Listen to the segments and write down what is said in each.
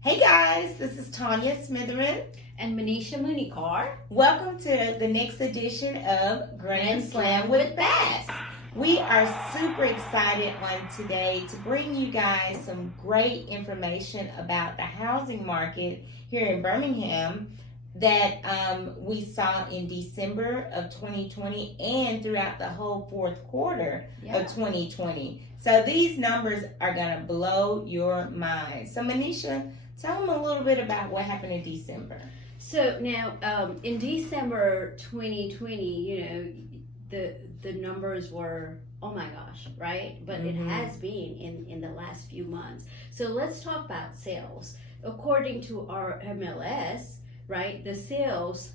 Hey guys, this is Tanya Smitherin and Manisha Munikar. Welcome to the next edition of Grand Slam with B.A.T.S. We are super excited on today to bring you guys some great information about the housing market here in Birmingham that we saw in December of 2020 and throughout the whole fourth quarter of 2020. So these numbers are going to blow your mind. So Manisha, tell them a little bit about what happened in December. So now, in December 2020, the numbers were, oh my gosh, right? But it has been in the last few months. So let's talk about sales. According to our MLS, right, the sales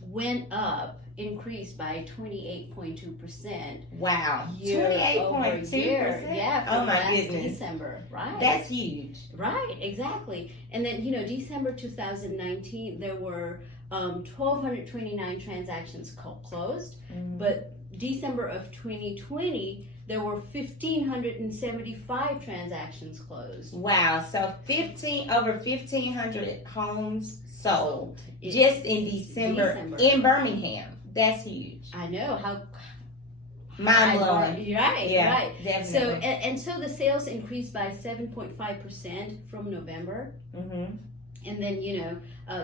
went up, increased by 28.2%. Wow, 28.2%. Yeah, from last goodness. December, right? That's huge. Right, exactly. And then, December 2019, there were 1,229 transactions closed, but December of 2020, there were 1,575 transactions closed. Wow, so over 1,500 homes sold just in December in Birmingham. That's huge. I know, how mind blowing. Right, yeah, right. Definitely. So the sales increased by 7.5% from November. And then,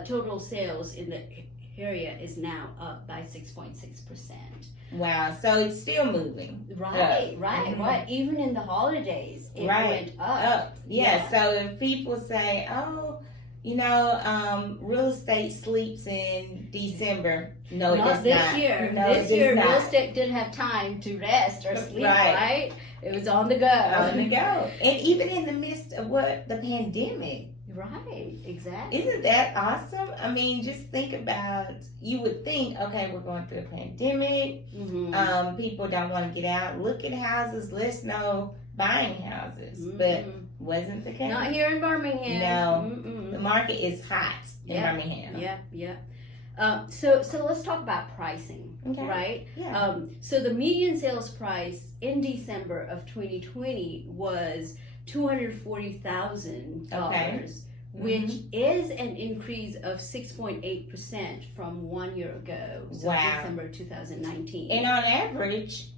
total sales in the area is now up by 6.6%. Wow, so it's still moving. Right, right. Even in the holidays, it went up. Yeah, so if people say, oh, real estate sleeps in December. No, not this year. No, this year, real estate didn't have time to rest or sleep, right? It was on the go. On the go. And even in the midst of the pandemic. Right, exactly. Isn't that awesome? I mean, just think about, you would think, okay, we're going through a pandemic. People don't want to get out, look at houses, let's know buying houses. But wasn't the case. Not here in Birmingham. No. The market is hot in Birmingham. Yeah. So let's talk about pricing, right? Yeah. So the median sales price in December of 2020 was $240,000, which is an increase of 6.8% from 1 year ago. So December 2019. And on average,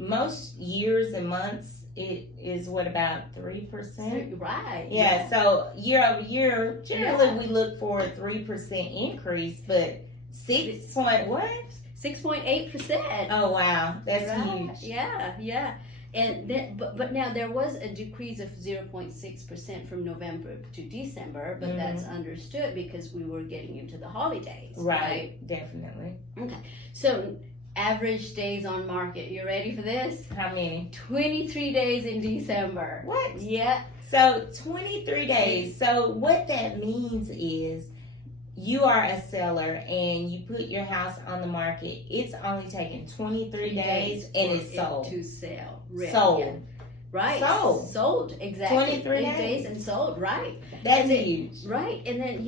most years and months, it is about 3%? Right. Yeah, so year over year, generally we look for a 3% increase, but 6.8%. Oh wow, that's huge. Yeah. And then, but now there was a decrease of 0.6% from November to December, but that's understood because we were getting into the holidays. Right? Definitely. Okay, so average days on market. You ready for this? How many? 23 days in December. What? Yeah. So 23 days. So what that means is you are a seller and you put your house on the market. It's only taken 23 days and it's sold. To sell. Sold. Yeah. Right. Sold. Exactly. 23 days and sold. Right. That's huge. Right. And then,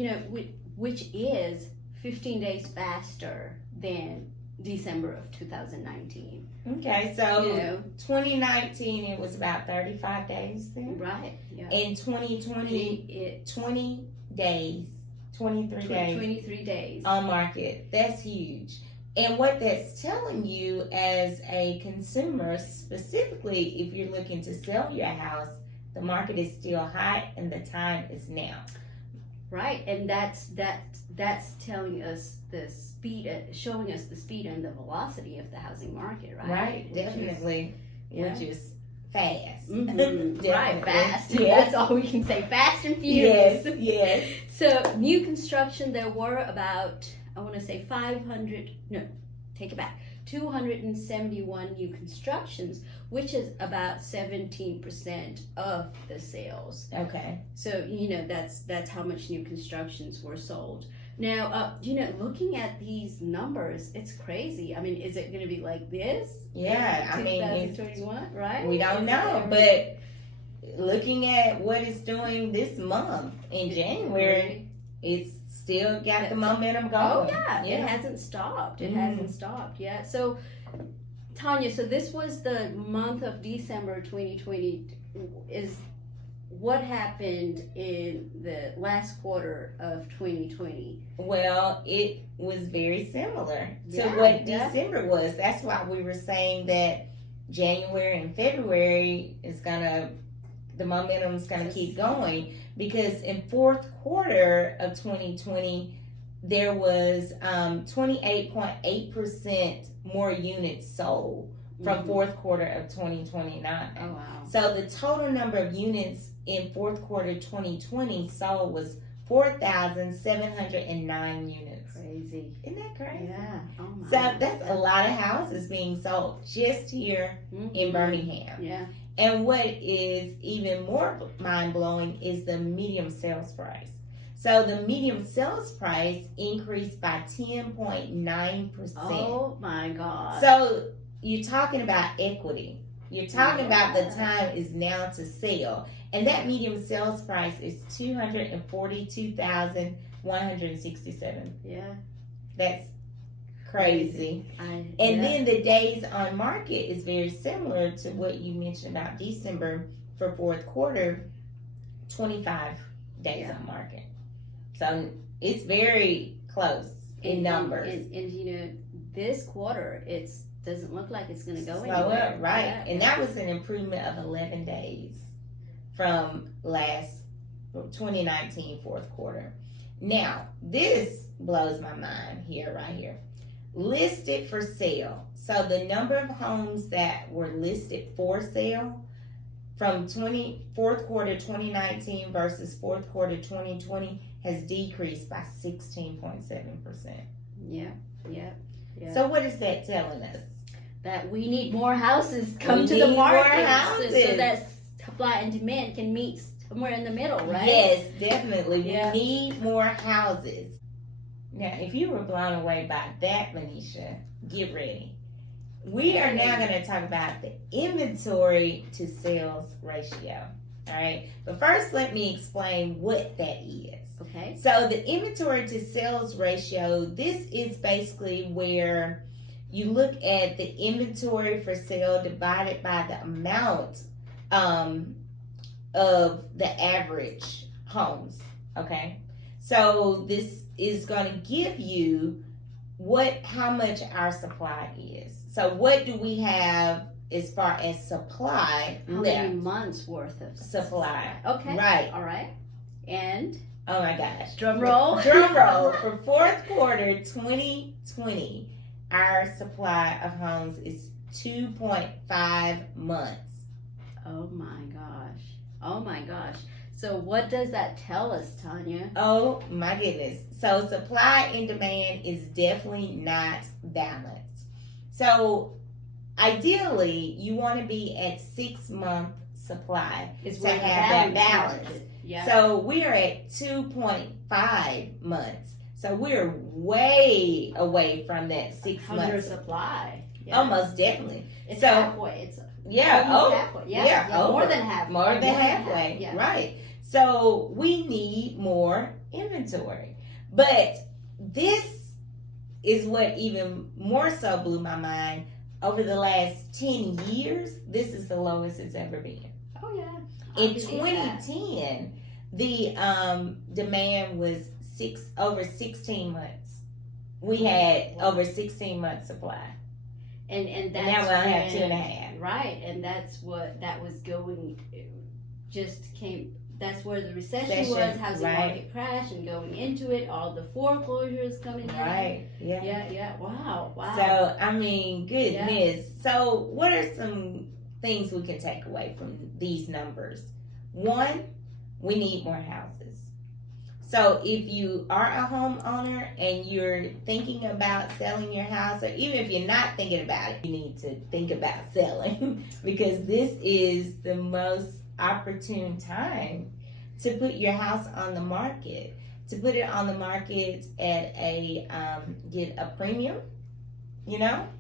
which is 15 days faster than December of 2019. Okay, so 2019 it was about 35 days then. Right. Yeah. In 2020 20 days. 23 days on market. That's huge. And what that's telling you as a consumer, specifically if you're looking to sell your house, the market is still hot and the time is now. Right, and that's telling us the speed, showing us the speed and the velocity of the housing market, right? Right, definitely, which is fast. Right, fast. Yes. That's all we can say. Fast and furious. Yes. So new construction, there were about, I want to say 271 new constructions, which is about 17% of the sales. Okay. So, that's how much new constructions were sold. Now, looking at these numbers, it's crazy. I mean, is it going to be like this? Yeah, I mean, 2021, right? We don't know, but looking at what it's doing this month in January, it's still got the momentum going. Oh, yeah. It hasn't stopped. It hasn't stopped. Yeah. So, Tanya, so this was the month of December 2020. what happened in the last quarter of 2020? Well, it was very similar to Yeah, what yeah. December was. That's why we were saying that January and February the momentum's gonna keep going, because in fourth quarter of 2020 there was 28.8% more units sold from fourth quarter of 2029. Oh wow. So the total number of units in fourth quarter 2020 sold was 4,709 units. Crazy. Isn't that crazy? Yeah. Oh my. So that's a lot of houses being sold just here in Birmingham. Yeah. And what is even more mind-blowing is the medium sales price. So the medium sales price increased by 10.9%. Oh my God. So you're talking about equity. You're talking about the time is now to sell. And that medium sales price is $242,167. Yeah. That's crazy. And then the days on market is very similar to what you mentioned about December for fourth quarter, 25 days on market. So it's very close in numbers. And you know, this quarter it doesn't look like it's going to go Slow anywhere. up, right? Yeah. And that was an improvement of 11 days from 2019 fourth quarter. Now, this blows my mind right here. Listed for sale. So the number of homes that were listed for sale from fourth quarter 2019 versus fourth quarter 2020 has decreased by 16.7%. Yeah. So what is that telling us? That we need more houses come We to the need market, more houses. so that supply and demand can meet somewhere in the middle, right? Yes, definitely. Yeah. We need more houses. Now, if you were blown away by that, Manisha, get ready. We are now going to talk about the inventory to sales ratio. All right. But first, let me explain what that is. Okay. So the inventory to sales ratio, this is basically where you look at the inventory for sale divided by the amount of the average homes. Okay. So this is going to give you how much our supply is. So what do we have as far as supply How left? many months worth of Supply. Okay. Right. All right. And Oh my gosh. drum roll. Drum roll. For fourth quarter 2020, our supply of homes is 2.5 months. Oh my gosh. Oh my gosh. So what does that tell us, Tanya? Oh my goodness. So supply and demand is definitely not balanced. So ideally, you want to be at 6-month supply Is to have that balance. Yeah. So we are at 2.5 months. So we're way away from that 6 Under months. supply. Yeah. Almost definitely. It's So- halfway. It's Yeah. almost halfway. Yeah. More over. than halfway. More than halfway. Yeah. Right. So we need more inventory. But this is what even more so blew my mind. Over the last 10 years, this is the lowest it's ever been. Oh yeah. In 2010, the demand was over 16 months. We had over 16 months supply. And And that's now we only have when- 2.5. Right, and that's what that was going. That's where the recession was. Recession, Housing right. market crash, and going into it, all the foreclosures coming in. Right. Yeah. Yeah. Wow. So, I mean, goodness. So, what are some things we can take away from these numbers? One, we need more houses. So, if you are a homeowner and you're thinking about selling your house, or even if you're not thinking about it, you need to think about selling because this is the most opportune time to put your house on the market. To put it on the market at get a premium,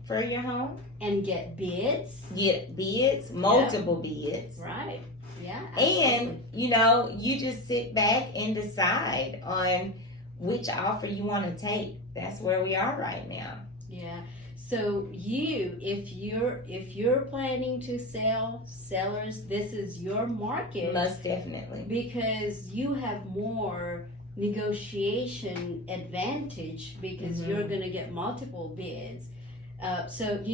for your home. And get bids. Get bids, multiple bids. Right. Yeah. And, you just sit back and decide on which offer you want to take. That's where we are right now. Yeah. So if you're planning to sell, sellers, this is your market. Most definitely. Because you have more negotiation advantage because you're going to get multiple bids. So,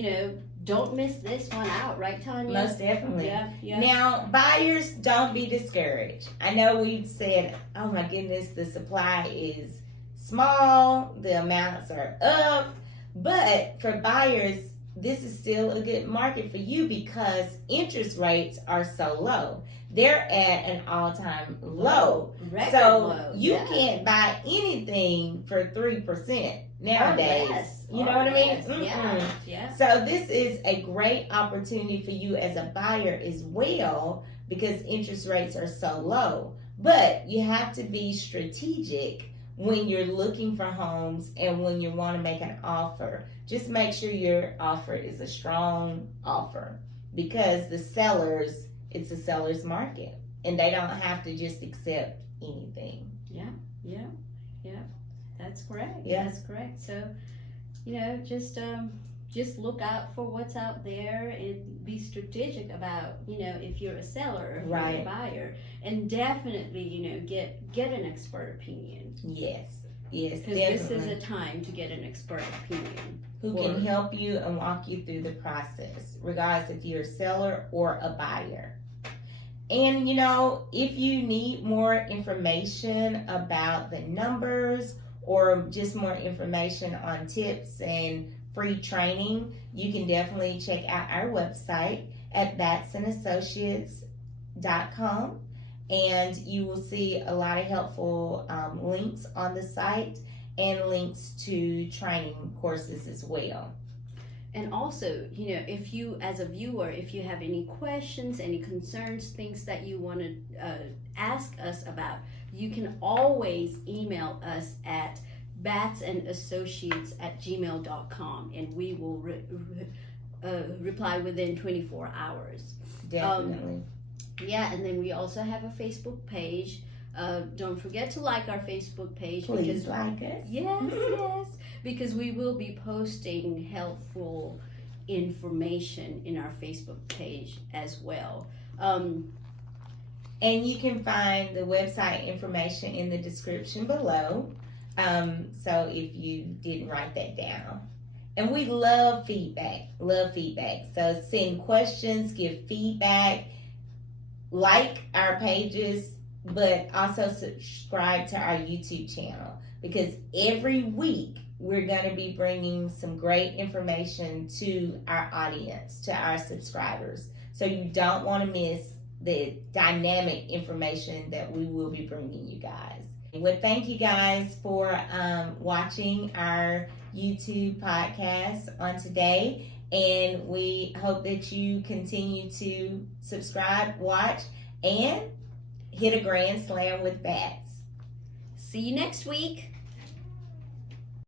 don't miss this one out, right, Tanya? Most definitely. Yeah. Now, buyers, don't be discouraged. I know we've said, oh my goodness, the supply is small, the amounts are up, but for buyers, this is still a good market for you because interest rates are so low. They're at an all-time low. Low. You can't buy anything for 3% nowadays. You know what I mean? Yeah. So this is a great opportunity for you as a buyer as well because interest rates are so low. But you have to be strategic when you're looking for homes and when you want to make an offer. Just make sure your offer is a strong offer because it's a seller's market and they don't have to just accept anything. Yeah. That's correct. Yeah. That's correct. So, just look out for what's out there and be strategic about, if you're a seller or if you're a buyer, and definitely, get an expert opinion. Yes, because this is a time to get an expert opinion who can help you and walk you through the process, regardless if you're a seller or a buyer. And if you need more information about the numbers or just more information on tips and free training, you can definitely check out our website at batsandassociates.com, and you will see a lot of helpful links on the site and links to training courses as well. And also, if you, as a viewer, if you have any questions, any concerns, things that you want to ask us about, you can always email us at batsandassociates@gmail.com, and we will reply within 24 hours. Definitely. And then we also have a Facebook page. Don't forget to like our Facebook page. Please like us. Yes. Because we will be posting helpful information in our Facebook page as well. And you can find the website information in the description below. So if you didn't write that down. And we love feedback. So send questions, give feedback, like our pages, but also subscribe to our YouTube channel because every week we're going to be bringing some great information to our audience, to our subscribers. So you don't want to miss the dynamic information that we will be bringing you guys. Well, thank you guys for watching our YouTube podcast on today. And we hope that you continue to subscribe, watch, and hit a grand slam with B.A.T.S. See you next week.